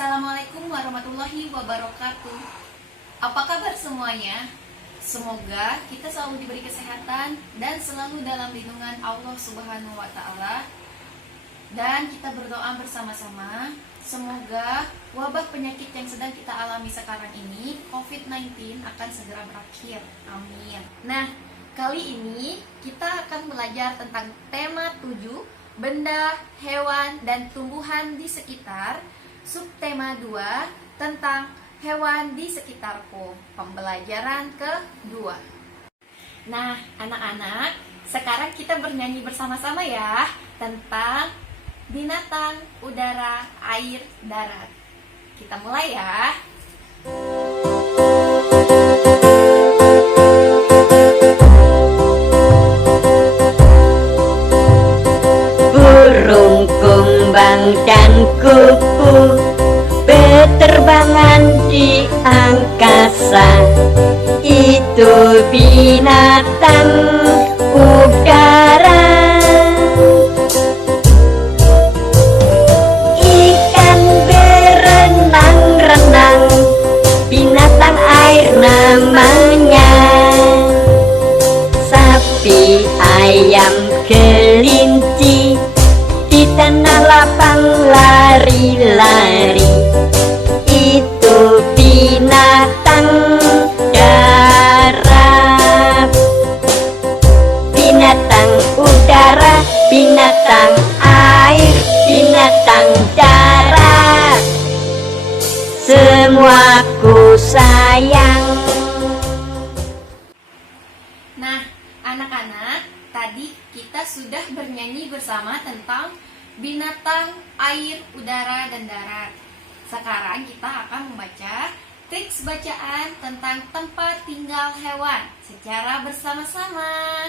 Assalamualaikum warahmatullahi wabarakatuh. Apa kabar semuanya? Semoga kita selalu diberi kesehatan dan selalu dalam lindungan Allah Subhanahu wa Ta'ala. Dan kita berdoa bersama-sama, semoga wabah penyakit yang sedang kita alami sekarang ini, COVID-19, akan segera berakhir. Amin. Nah, kali ini kita akan belajar tentang tema 7, benda, hewan, dan tumbuhan di sekitar. Subtema 2 tentang hewan di sekitarku. Pembelajaran kedua. Nah, anak-anak, sekarang kita bernyanyi bersama-sama ya tentang binatang, udara, air, darat. Kita mulai ya. Burung kumbang dan kupu berterbangan di angkasa. Itu binatang udara. Ikan berenang-renang, binatang air namanya. Sapi, ayam, kelinci di tanah lapang lari-lari. Itu binatang darat. Binatang udara, binatang air, binatang darat. Semua ku sayang. Nah, anak-anak, tadi kita sudah bernyanyi bersama tentang binatang, air, udara, dan darat. Sekarang kita akan membaca teks bacaan tentang tempat tinggal hewan secara bersama-sama.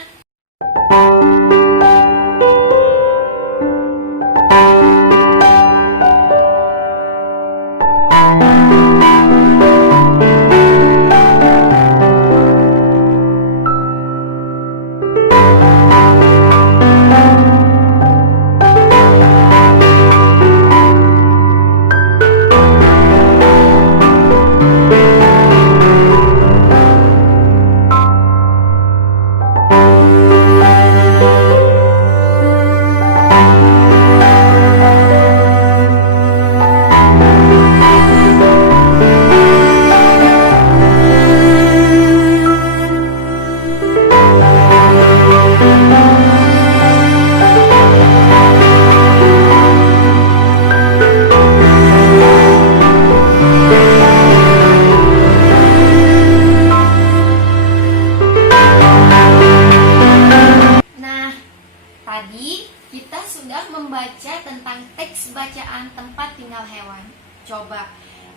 Tadi kita sudah membaca tentang teks bacaan tempat tinggal hewan. Coba,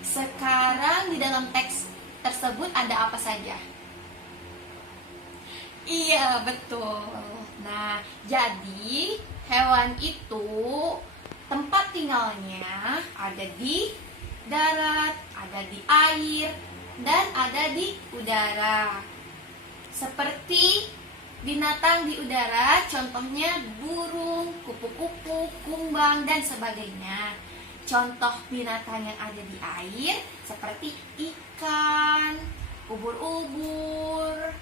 sekarang di dalam teks tersebut ada apa saja? Iya, betul. Nah, jadi hewan itu tempat tinggalnya ada di darat, ada di air, dan ada di udara. Seperti binatang di udara, contohnya burung, kupu-kupu, kumbang, dan sebagainya. Contoh binatang yang ada di air seperti ikan, ubur-ubur,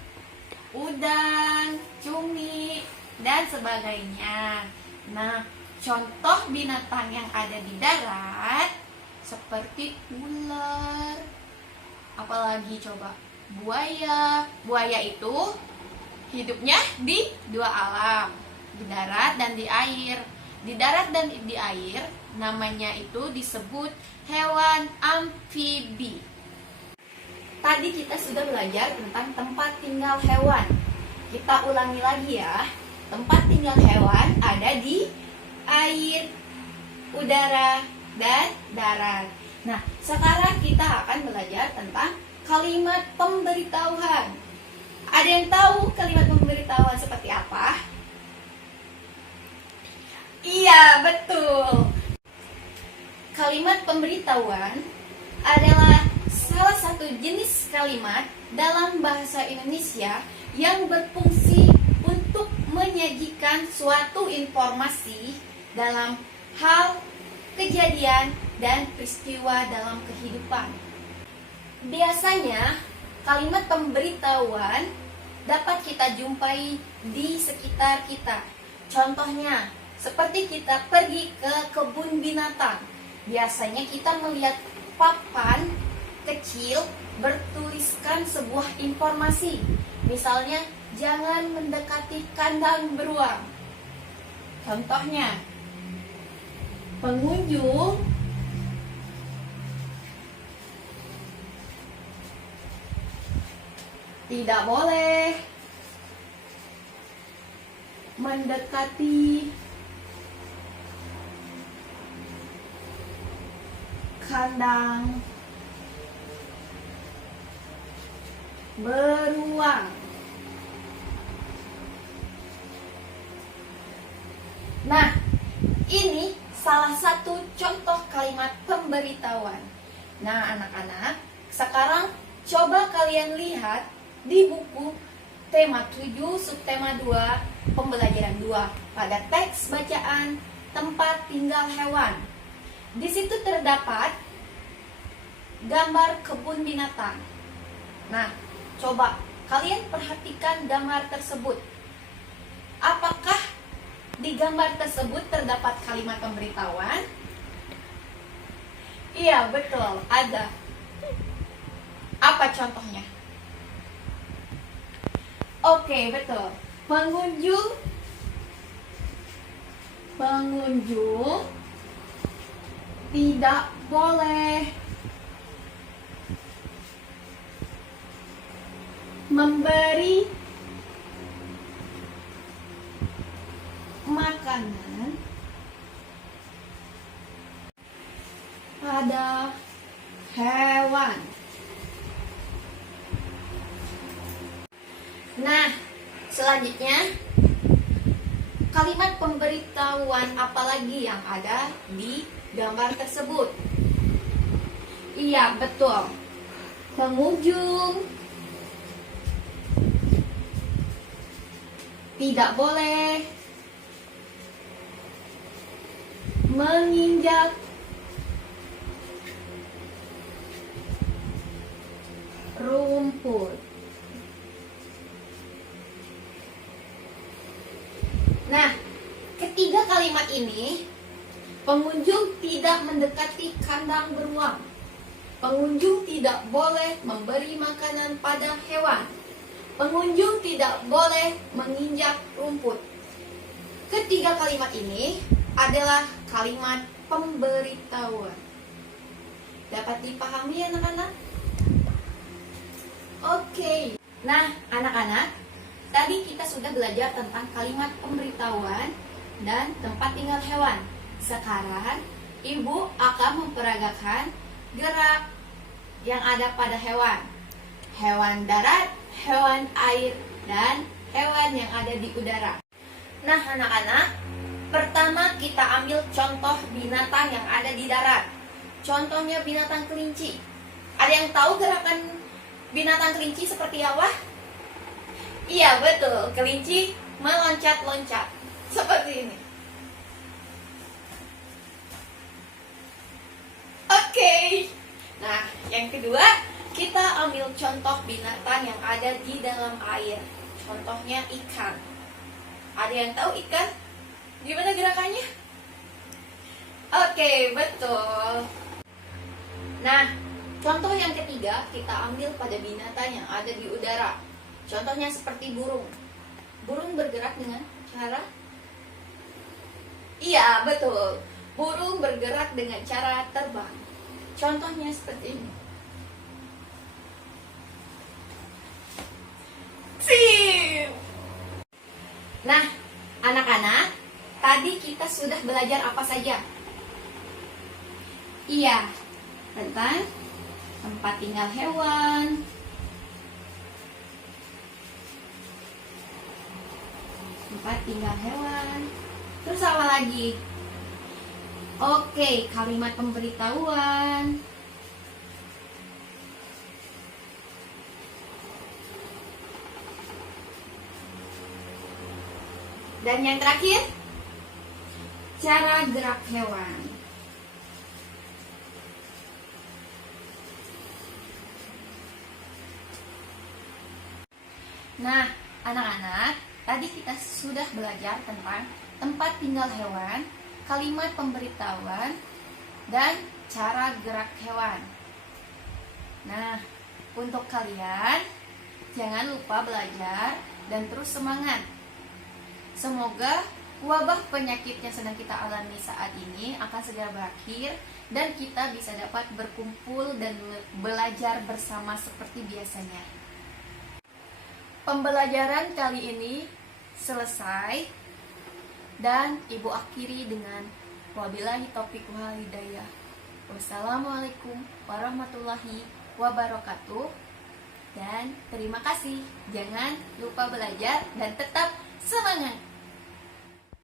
udang, cumi, dan sebagainya. Nah, contoh binatang yang ada di darat seperti ular, apalagi coba, buaya. Buaya itu hidupnya di dua alam, di darat dan di air. Di darat dan di air namanya itu disebut hewan amfibi. Tadi kita sudah belajar tentang tempat tinggal hewan. Kita ulangi lagi ya. Tempat tinggal hewan ada di air, udara, dan darat. Nah, sekarang kita akan belajar tentang kalimat pemberitahuan. Ada yang tahu kalimat pemberitahuan seperti apa? Iya, betul. Kalimat pemberitahuan adalah salah satu jenis kalimat dalam bahasa Indonesia yang berfungsi untuk menyajikan suatu informasi dalam hal, kejadian, dan peristiwa dalam kehidupan. Biasanya, kalimat pemberitahuan dapat kita jumpai di sekitar kita. Contohnya, seperti kita pergi ke kebun binatang. Biasanya kita melihat papan kecil bertuliskan sebuah informasi. Misalnya, jangan mendekati kandang beruang. Contohnya, pengunjung tidak boleh mendekati kandang beruang. Nah, ini salah satu contoh kalimat pemberitahuan. Nah, anak-anak, sekarang coba kalian lihat di buku tema 7 subtema 2 pembelajaran 2 pada teks bacaan tempat tinggal hewan. Di situ terdapat gambar kebun binatang. Nah, coba kalian perhatikan gambar tersebut. Apakah di gambar tersebut terdapat kalimat pemberitahuan? Iya, betul, ada. Apa contohnya? Oke, betul. Pengunjung tidak boleh memberi makanan pada hewan. Nah, selanjutnya kalimat pemberitahuan apa lagi yang ada di gambar tersebut? Iya, betul. Pengunjung tidak boleh menginjak rumput. Nah, ketiga kalimat ini, pengunjung tidak mendekati kandang beruang. Pengunjung tidak boleh memberi makanan pada hewan. Pengunjung tidak boleh menginjak rumput. Ketiga kalimat ini adalah kalimat pemberitahuan. Dapat dipahami anak-anak? Oke. Nah, anak-anak, tadi kita sudah belajar tentang kalimat pemberitahuan dan tempat tinggal hewan. Sekarang, Ibu akan memperagakan gerak yang ada pada hewan. Hewan darat, hewan air, dan hewan yang ada di udara. Nah, anak-anak, pertama kita ambil contoh binatang yang ada di darat. Contohnya binatang kelinci. Ada yang tahu gerakan binatang kelinci seperti apa? Iya, betul. Kelinci meloncat-loncat. Seperti ini. Oke. Nah, yang kedua, kita ambil contoh binatang yang ada di dalam air. Contohnya ikan. Ada yang tahu ikan? Gimana gerakannya? Oke, betul. Nah, contoh yang ketiga, kita ambil pada binatang yang ada di udara. Contohnya seperti burung. Burung bergerak dengan cara? Iya, betul. Burung bergerak dengan cara terbang. Contohnya seperti ini. Sip. Nah, anak-anak, tadi kita sudah belajar apa saja? Iya, tentang tempat tinggal hewan, terus apa lagi? Oke, kalimat pemberitahuan. Dan yang terakhir, cara gerak hewan. Nah, anak-anak, tadi kita sudah belajar tentang tempat tinggal hewan, kalimat pemberitahuan, dan cara gerak hewan. Nah, untuk kalian, jangan lupa belajar dan terus semangat. Semoga wabah penyakit yang sedang kita alami saat ini akan segera berakhir dan kita bisa dapat berkumpul dan belajar bersama seperti biasanya. Pembelajaran kali ini selesai dan Ibu akhiri dengan wabillahi taufiq wal hidayah. Wassalamualaikum warahmatullahi wabarakatuh. Dan terima kasih. Jangan lupa belajar dan tetap semangat.